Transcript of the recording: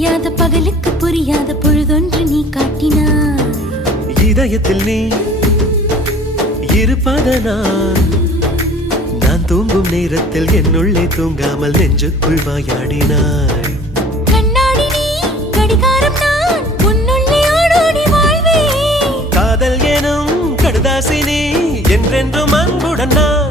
தெரியாத பகலுக்கு புரியாத பொழுதொன்று நீ காட்டினாய். இதயத்தில் நீ இருப்பதனால் நான் தூங்கும் நேரத்தில் என்னுள்ளே தூங்காமல் நெஞ்சுக்குள் வாயாடினாய். கண்ணாடி நீ கடிகாரம் நான் உன்னுள்ளே ஓடோடி வாழ்வே. காதல் எனும் கடுதாசி நீ என்றென்றும் அன்புடன் நான்